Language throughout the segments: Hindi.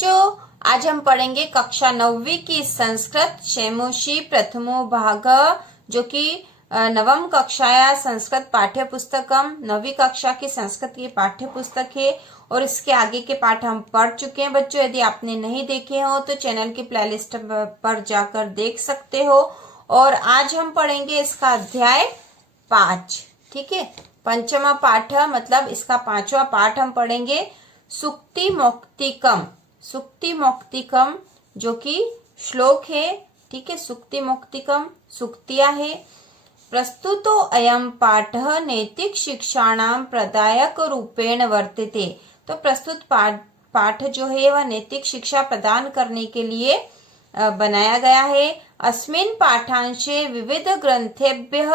बच्चों, आज हम पढ़ेंगे कक्षा 9वीं की संस्कृत शैमोशी प्रथमो भाग, जो कि नवम कक्षाया संस्कृत पाठ्य पुस्तकम 9वीं कक्षा की संस्कृत की पाठ्य पुस्तक है। और इसके आगे के पाठ हम पढ़ चुके हैं बच्चों। यदि आपने नहीं देखे हो तो चैनल की प्लेलिस्ट पर जाकर देख सकते हो। और आज हम पढ़ेंगे इसका अध्याय 5। ठीक है, पंचमा पाठ मतलब इसका 5वां पाठ हम पढ़ेंगे सुक्ति मौक्तिकम। सुक्ति मौक्तिकम जो कि श्लोक है। ठीक है, सुक्ति मौक्तिकम सुक्तियां है। प्रस्तुतो अयम पाठ नैतिक शिक्षाणाम प्रदायक रूपेण वर्तते। तो प्रस्तुत पाठ जो है वह नैतिक शिक्षा प्रदान करने के लिए बनाया गया है। अस्मिन् पाठांशे विविध ग्रंथेभ्यः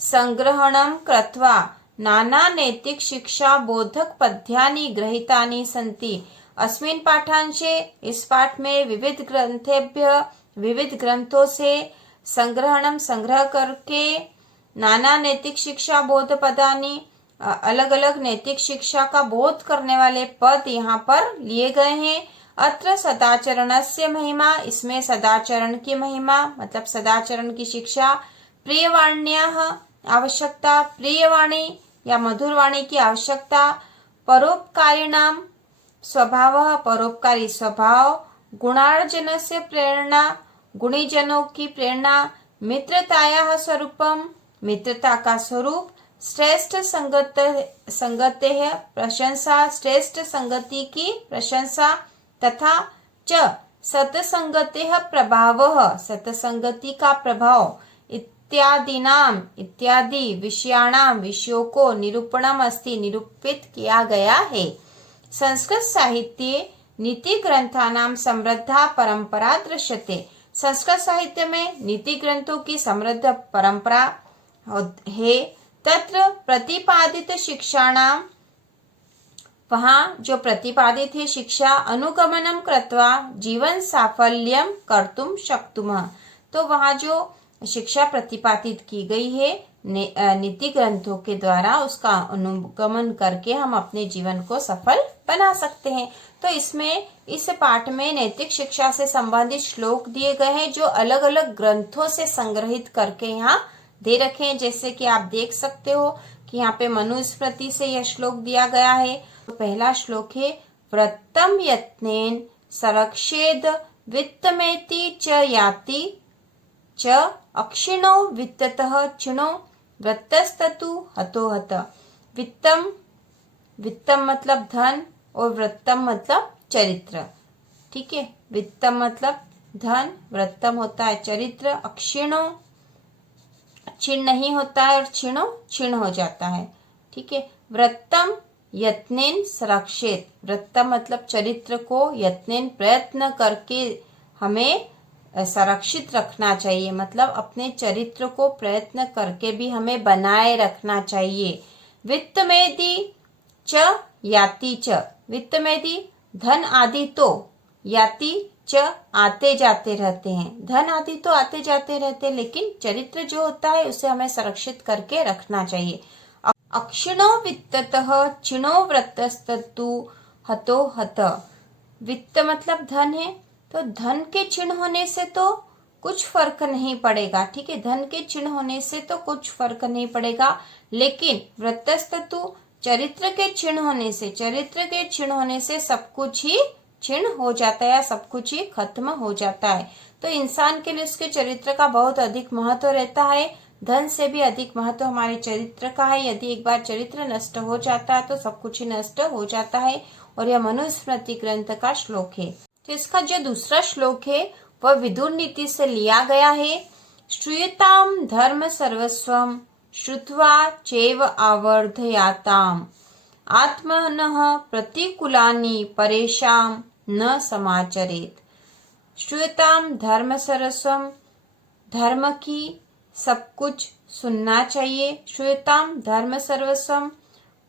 संग्रहणं कृत्वा नाना नैतिक शिक्षा बोधक पद्यानि गृहीतानि सन्ति। अस्मिन् पाठांशे इस पाठ में विविध ग्रंथेभ्य विविध ग्रंथों से संग्रहणम संग्रह करके नाना नैतिक शिक्षा बोध पदानी अलग अलग नैतिक शिक्षा का बोध करने वाले पद यहाँ पर लिए गए हैं। अत्र सदाचरणस्य महिमा, इसमें सदाचरण की महिमा मतलब सदाचरण की शिक्षा, प्रियवाण्याः आवश्यकता, प्रियवाणी या मधुर वाणी की आवश्यकता, परोपकारिणाम स्वभाव परोपकारी स्वभाव, गुणार्जन से प्रेरणा गुणीजनों की प्रेरणा, मित्रतायाः स्वरूपम मित्रता का स्वरूप, श्रेष्ठ संगत है प्रशंसा श्रेष्ठ संगति की प्रशंसा, तथा च सतसंगते प्रभाव सतसंगति का प्रभाव, इत्यादिनाम इत्यादि विषयाणाम विषयों को निरूपणम अस्ति निरूपित किया गया है। संस्कृत साहित्य नीति ग्रंथानाम समृद्धा परंपरा दृश्यते। संस्कृत साहित्य में नीति ग्रंथों की समृद्ध परंपरा है। तत्र प्रतिपादित शिक्षाणाम, वहाँ जो प्रतिपादित है शिक्षा, अनुगमनम कृत्वा जीवन साफल्यम कर्तुम शक्नुमः। तो वहाँ जो शिक्षा प्रतिपादित की गई है नीति ग्रंथों के द्वारा, उसका अनुगमन करके हम अपने जीवन को सफल बना सकते हैं। तो इसमें इस पाठ में नैतिक शिक्षा से संबंधित श्लोक दिए गए हैं जो अलग अलग ग्रंथों से संग्रहित करके यहाँ दे रखे हैं। जैसे कि आप देख सकते हो कि यहाँ पे मनुस्मृति से यह श्लोक दिया गया है। तो पहला श्लोक है व्रतम यत्नेन संरक्षेद वित्तमेति च याति च अक्षिणो वित्ततः क्षिणो वृत्तस्ततु हतो हत। वित्तम मतलब धन और वृत्तम मतलब चरित्र। ठीक है, वित्तम मतलब धन, वृत्तम होता है चरित्र, अक्षिणो क्षीण नहीं होता है और क्षीणो क्षीण हो जाता है। ठीक है, वृत्तम यत्नेन संरक्षेत, वृत्तम मतलब चरित्र को, यत्नेन प्रयत्न करके हमें संरक्षित रखना चाहिए, मतलब अपने चरित्र को प्रयत्न करके भी हमें बनाए रखना चाहिए। वित्तमेदि च याति च, वित्तमेदि धन आदि तो, याति च आते जाते रहते हैं, धन आदि तो आते जाते रहते हैं, लेकिन चरित्र जो होता है उसे हमें संरक्षित करके रखना चाहिए। अक्षिणो वित्ततः क्षिणो वृत्तस्ततु हतो हत। वित्त मतलब धन है, तो धन के क्षीण होने से तो कुछ फर्क नहीं पड़ेगा। ठीक है, धन के क्षीण होने से तो कुछ फर्क नहीं पड़ेगा, लेकिन वृत्तस्ततु चरित्र के क्षीण होने से, चरित्र के क्षीण होने से सब कुछ ही क्षीण हो जाता है या सब कुछ ही खत्म हो जाता है। तो इंसान के लिए उसके चरित्र का बहुत अधिक महत्व रहता है। धन से भी अधिक महत्व हमारे चरित्र का है। यदि एक बार चरित्र नष्ट हो जाता है तो सब कुछ ही नष्ट हो जाता है। और यह मनुस्मृति ग्रंथ का श्लोक है। तो इसका जो दूसरा श्लोक है वह विदुर नीति से लिया गया है। श्रूयताम धर्म सर्वस्वम श्रुत्वा चैव आवर्धयाताम आत्मनः प्रतिकूलानि परेषां न समाचरेत। श्रूयताम धर्म सर्वस्वम, धर्म की सब कुछ सुनना चाहिए। श्रूयताम धर्म सर्वस्वम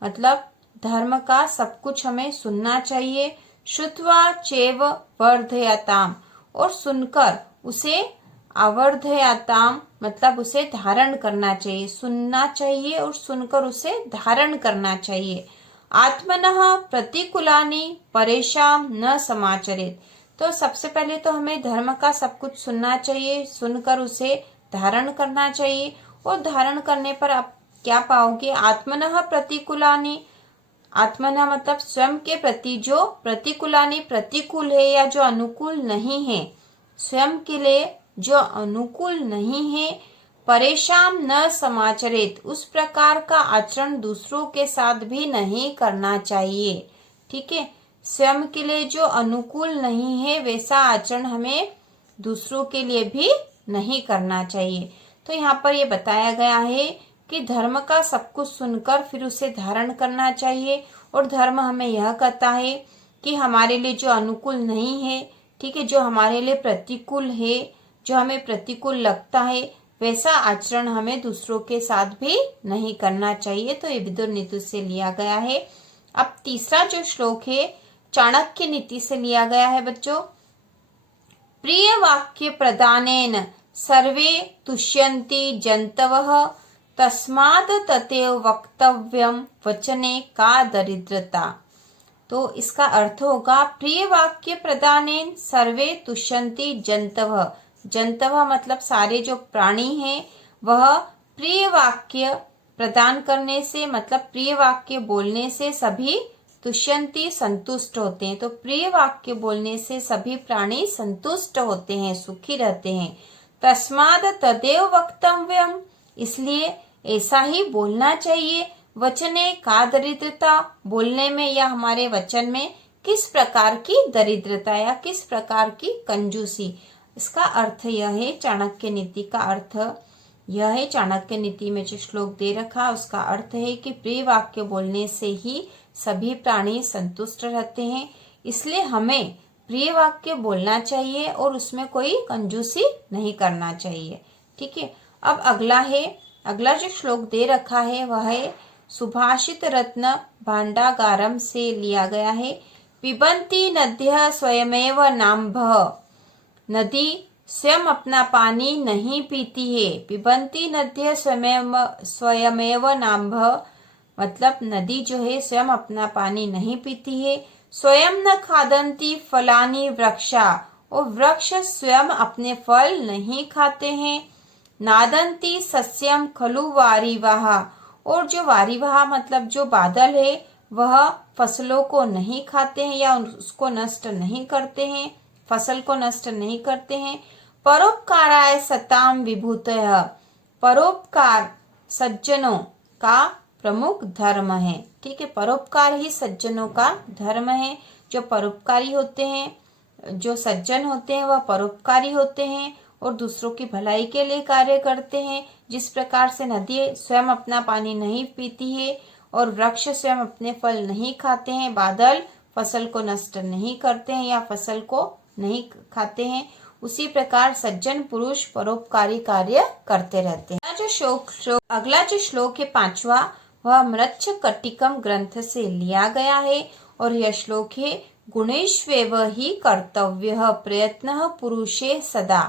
मतलब धर्म का सब कुछ हमें सुनना चाहिए। श्रुत्वा चैव वर्धयाताम, और सुनकर उसे आवर्धयाताम मतलब उसे धारण करना चाहिए। सुनना चाहिए और सुनकर उसे धारण करना चाहिए। आत्मनः प्रतिकूलानि परेषां न समाचरेत। तो सबसे पहले तो हमें धर्म का सब कुछ सुनना चाहिए, सुनकर उसे धारण करना चाहिए, और धारण करने पर आप क्या पाओगे, आत्मनः प्रतिकूलानि, आत्मना मतलब स्वयं के प्रति, जो प्रतिकूलानि प्रतिकूल है या जो अनुकूल नहीं है, स्वयं के लिए जो अनुकूल नहीं है, परेशान न समाचरित, उस प्रकार का आचरण दूसरों के साथ भी नहीं करना चाहिए। ठीक है, स्वयं के लिए जो अनुकूल नहीं है वैसा आचरण हमें दूसरों के लिए भी नहीं करना चाहिए। तो यहाँ पर ये बताया गया है कि धर्म का सब कुछ सुनकर फिर उसे धारण करना चाहिए, और धर्म हमें यह कहता है कि हमारे लिए जो अनुकूल नहीं है, ठीक है, जो हमारे लिए प्रतिकूल है, जो हमें प्रतिकूल लगता है, वैसा आचरण हमें दूसरों के साथ भी नहीं करना चाहिए। तो ये विदुर नीति से लिया गया है। अब तीसरा जो श्लोक है चाणक्य नीति से लिया गया है बच्चों। प्रिय वाक्य प्रदानेन सर्वे तुष्यन्ति जन्तवः तस्मात् तथैव वक्तव्यम वचने का दरिद्रता। तो इसका अर्थ होगा प्रिय वाक्य प्रदानेन सर्वे तुष्यन्ति जन्तवः। जन्तवः मतलब सारे जो प्राणी हैं, वह प्रिय वाक्य प्रदान करने से मतलब प्रिय वाक्य बोलने से सभी तुष्यन्ति संतुष्ट होते हैं। तो प्रिय वाक्य बोलने से सभी प्राणी संतुष्ट होते हैं, सुखी रहते हैं। तस्माद तदेव वक्तव्यम, इसलिए ऐसा ही बोलना चाहिए। वचने का दरिद्रता, बोलने में या हमारे वचन में किस प्रकार की दरिद्रता या किस प्रकार की कंजूसी, इसका अर्थ यह है। चाणक्य नीति का अर्थ यह है, चाणक्य नीति में जो श्लोक दे रखा उसका अर्थ है कि प्रिय वाक्य बोलने से ही सभी प्राणी संतुष्ट रहते हैं, इसलिए हमें प्रिय वाक्य बोलना चाहिए और उसमें कोई कंजूसी नहीं करना चाहिए। ठीक है, अब अगला जो श्लोक दे रखा है वह है सुभाषित रत्न भांडागारम से लिया गया है। पिबन्ति नद्यः स्वयमेव नाम्भः, नदी स्वयं अपना पानी नहीं पीती है। पिबन्ति नद्यः स्वयमेव नाम्भः मतलब नदी जो है स्वयं अपना पानी नहीं पीती है। स्वयं न खादन्ति फलानि वृक्षा, और वृक्ष स्वयं अपने फल नहीं खाते हैं। नादन्ति सस्यम खलु वारिवाह, और जो वारिवाह मतलब जो बादल है वह फसलों को नहीं खाते हैं या उसको नष्ट नहीं करते हैं, फसल को नष्ट नहीं करते हैं। परोपकाराय सताम विभूतयः, परोपकार सज्जनों का प्रमुख धर्म है। ठीक है, परोपकार ही सज्जनों का धर्म है। जो परोपकारी होते हैं, जो सज्जन होते हैं वह परोपकारी होते हैं और दूसरों की भलाई के लिए कार्य करते हैं। जिस प्रकार से नदी स्वयं अपना पानी नहीं पीती है और वृक्ष स्वयं अपने फल नहीं खाते हैं, बादल फसल को नष्ट नहीं करते हैं या फसल को नहीं खाते हैं, उसी प्रकार सज्जन पुरुष परोपकारी कार्य करते रहते हैं। अगला जो श्लोक है पांचवा, वह मृच्छकटिकम ग्रंथ से लिया गया है और यह श्लोक है गुणेष्वेव ही कर्तव्यः प्रयत्नः पुरुषे सदा।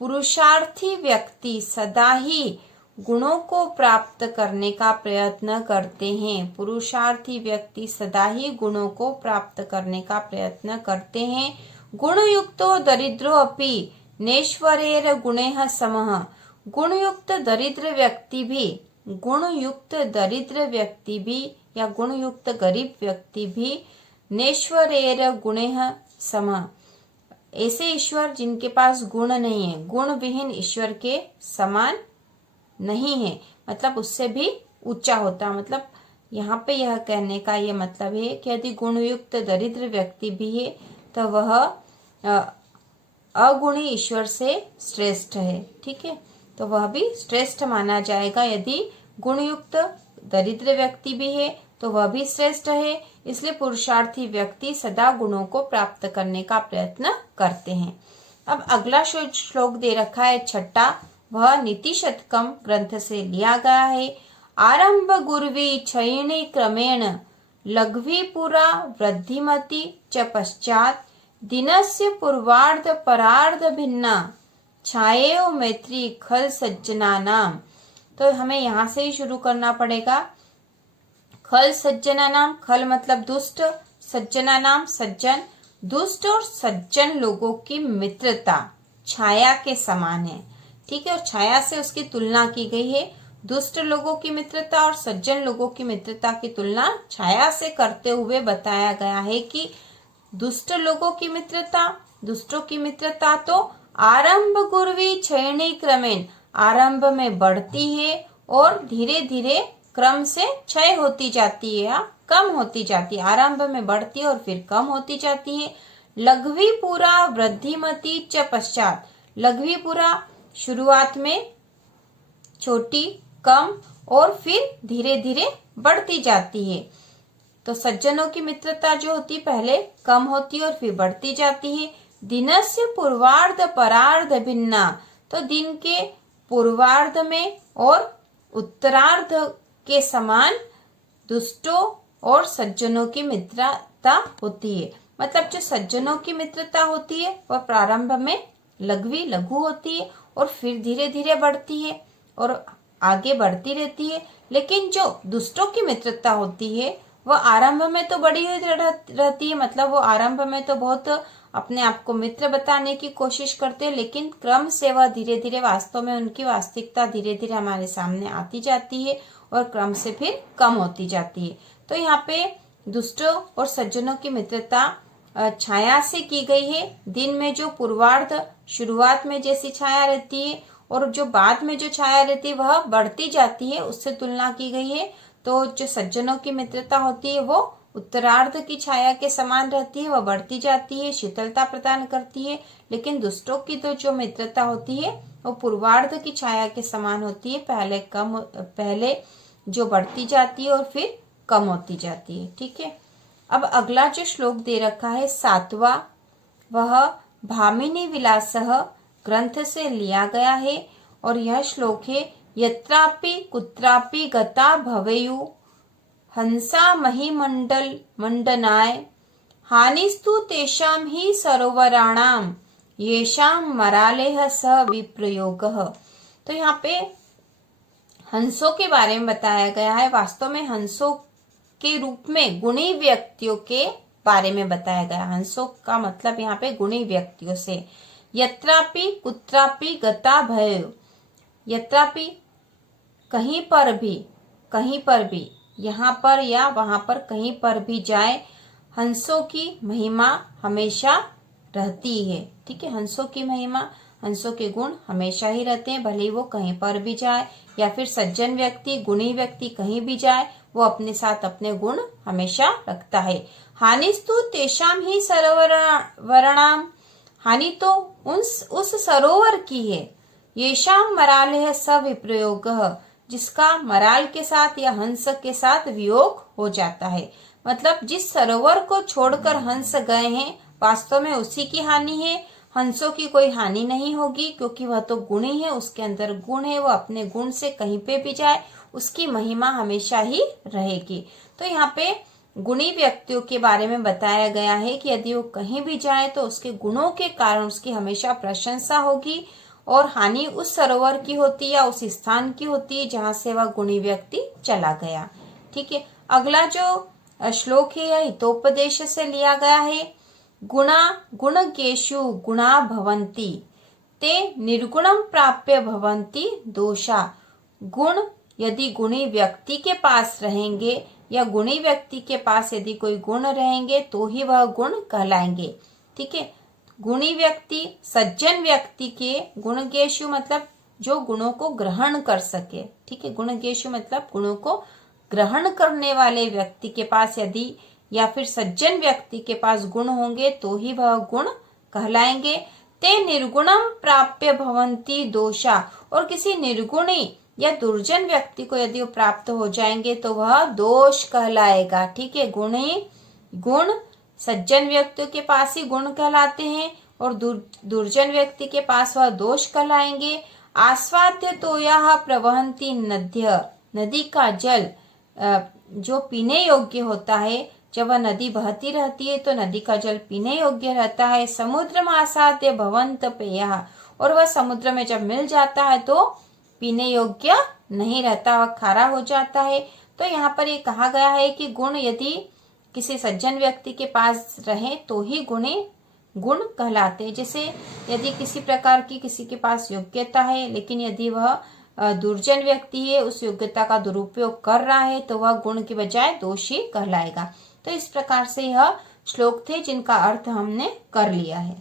पुरुषार्थी व्यक्ति सदा ही गुणों को प्राप्त करने का प्रयत्न करते हैं। पुरुषार्थी व्यक्ति सदा ही गुणों को प्राप्त करने का प्रयत्न करते हैं। गुणयुक्तो दरिद्रो अपि नेश्वरेर गुणेः समः, गुणयुक्त दरिद्र व्यक्ति भी या गुणयुक्त गरीब व्यक्ति भी नेश्वरेर गुणेः समः, ऐसे ईश्वर जिनके पास गुण नहीं है, गुण विहीन ईश्वर के समान नहीं है, मतलब उससे भी ऊंचा होता। मतलब यहाँ पे यह कहने का ये मतलब है कि यदि गुणयुक्त दरिद्र व्यक्ति भी है तो वह अगुणी ईश्वर से श्रेष्ठ है। ठीक है, तो वह भी श्रेष्ठ माना जाएगा। यदि गुणयुक्त दरिद्र व्यक्ति भी है तो वह भी श्रेष्ठ है। इसलिए पुरुषार्थी व्यक्ति सदा गुणों को प्राप्त करने का प्रयत्न करते हैं। अब अगला श्लोक दे रखा है छठा, वह नीति शतकम ग्रंथ से लिया गया है। आरंभ गुर्वी क्षयिणी क्रमेण लघ्वी पुरा वृद्धिमति च पश्चात दिनस्य पूर्वार्ध परार्ध भिन्ना छायेव मैत्री खल सज्जना नाम। तो हमें यहाँ से ही शुरू करना पड़ेगा। खल सज्जना नाम, खल मतलब दुष्ट, सज्जना नाम सज्जन। दुष्ट और सज्जन लोगों की मित्रता छाया के समान है, ठीक है, और छाया से उसकी तुलना की गई है। दुष्ट लोगों की मित्रता और सज्जन लोगों की मित्रता की तुलना छाया से करते हुए बताया गया है कि दुष्ट लोगों की मित्रता, दुष्टों की मित्रता तो आरंभ गुर्वी क्षयणी क्रमेण, आरंभ में बढ़ती है और धीरे धीरे क्रम से क्षय होती जाती है या कम होती जाती है। आरंभ में बढ़ती है और फिर कम होती जाती है। लघवी पूरा वृद्धिमती च पश्चात, लघवी पूरा शुरुआत में छोटी, कम और फिर धीरे धीरे बढ़ती जाती है। तो सज्जनों की मित्रता जो होती है पहले कम होती है और फिर बढ़ती जाती है। दिनस्य पूर्वार्ध परार्ध भिन्ना, तो दिन के पूर्वार्ध में और उत्तरार्ध के समान दुष्टों और सज्जनों की मित्रता होती है। मतलब जो सज्जनों की मित्रता होती है वह प्रारंभ में लघु लघु होती है और फिर धीरे धीरे बढ़ती है और आगे बढ़ती रहती है। लेकिन जो दुष्टों की मित्रता होती है वह आरंभ में तो बड़ी हुई रहती है, मतलब वो आरंभ में तो बहुत अपने आप को मित्र बताने की कोशिश करते हैं, लेकिन क्रम से वह धीरे धीरे वास्तव में उनकी वास्तविकता धीरे धीरे हमारे सामने आती जाती है और क्रम से फिर कम होती जाती है। तो यहाँ पे दुष्टों और सज्जनों की मित्रता छाया से की गई है। दिन में जो पूर्वार्ध शुरुआत में जैसी छाया रहती है और जो बाद में जो छाया रहती है वह बढ़ती जाती है, उससे तुलना की गई है। तो जो सज्जनों की मित्रता होती है वो उत्तरार्ध की छाया के समान रहती है, वह बढ़ती जाती है, शीतलता प्रदान करती है। लेकिन दुष्टों की तो जो मित्रता होती है वो पूर्वार्ध की छाया के समान होती है, पहले जो बढ़ती जाती है और फिर कम होती जाती है। ठीक है, अब अगला जो श्लोक दे रखा है 7वां, वह भामिनी विलासः ग्रंथ से लिया गया है और यह श्लोक है यत्रापि कुत्रापि गता भवेयु हंसा महिमंडल मंडनाय हानिस्तु तेषां हि सरोवराणाम येषां मरालेह स विप्रयोगः। तो यहाँ पे हंसों के बारे में बताया गया है। वास्तव में हंसों के रूप में गुणी व्यक्तियों के बारे में बताया गया। हंसों का मतलब यहाँ पे गुणी व्यक्तियों से। यत्रापि कुत्रापि गता भवेयु, यत्रापि कहीं पर भी, यहाँ पर या वहां पर कहीं पर भी जाए, हंसों की महिमा हमेशा रहती है। ठीक है, हंसों की महिमा, हंसों के गुण हमेशा ही रहते हैं, भले ही वो कहीं पर भी जाए या फिर सज्जन व्यक्ति, गुणी व्यक्ति कहीं भी जाए, वो अपने साथ अपने गुण हमेशा रखता है। हानिस्तु तेषां ही सरोवराणाम, हानि तो उस सरोवर की है। येषां मरालेह स विप्रयोगः, जिसका मराल के साथ या हंस के साथ वियोग हो जाता है। मतलब जिस सरोवर को छोड़कर हंस गए हैं वास्तव में उसी की हानि है, हंसों की कोई हानि नहीं होगी, क्योंकि वह तो गुणी है, उसके अंदर गुण है, वो अपने गुण से कहीं पे भी जाए उसकी महिमा हमेशा ही रहेगी। तो यहाँ पे गुणी व्यक्तियों के बारे में बताया गया है कि यदि वो कहीं भी जाए तो उसके गुणों के कारण उसकी हमेशा प्रशंसा होगी और हानि उस सरोवर की होती है या उस स्थान की होती है जहां से वह गुणी व्यक्ति चला गया। ठीक है, अगला जो श्लोक है यह हितोपदेश से लिया गया है। गुणा गुणकेषु गुणा भवन्ति ते निर्गुणं प्राप्य भवन्ति दोषा। गुण यदि गुणी व्यक्ति के पास रहेंगे या गुणी व्यक्ति के पास यदि कोई गुण रहेंगे तो ही वह गुण कहलाएंगे। ठीक है, गुणी व्यक्ति सज्जन व्यक्ति के गुणकेषु मतलब जो गुणों को ग्रहण कर सके। ठीक है, गुणकेषु मतलब गुणों को ग्रहण करने वाले व्यक्ति के पास यदि या फिर सज्जन व्यक्ति के पास गुण होंगे तो ही वह गुण कहलाएंगे। ते निर्गुणम प्राप्य भवन्ति दोषा, और किसी निर्गुणी या दुर्जन व्यक्ति को यदि वो प्राप्त हो जाएंगे तो वह दोष कहलाएगा। ठीक है, गुण सज्जन व्यक्तियों के पास ही गुण कहलाते हैं और दुर्जन व्यक्ति के पास वह दोष कहलाएंगे। आस्वाद्य तोयाः प्रवहन्ति नद्य, नदी का जल जो पीने योग्य होता है, जब वह नदी बहती रहती है तो नदी का जल पीने योग्य रहता है। समुद्र आसाद्य भवन्त पेयः, और वह समुद्र में जब मिल जाता है तो पीने योग्य नहीं रहता, वह खारा हो जाता है। तो यहाँ पर ये कहा गया है कि गुण यदि किसी सज्जन व्यक्ति के पास रहे तो ही गुण कहलाते हैं। जैसे यदि किसी प्रकार की किसी के पास योग्यता है, लेकिन यदि वह दुर्जन व्यक्ति है, उस योग्यता का दुरुपयोग कर रहा है, तो वह गुण के बजाय दोषी कहलाएगा। तो इस प्रकार से यह श्लोक थे जिनका अर्थ हमने कर लिया है।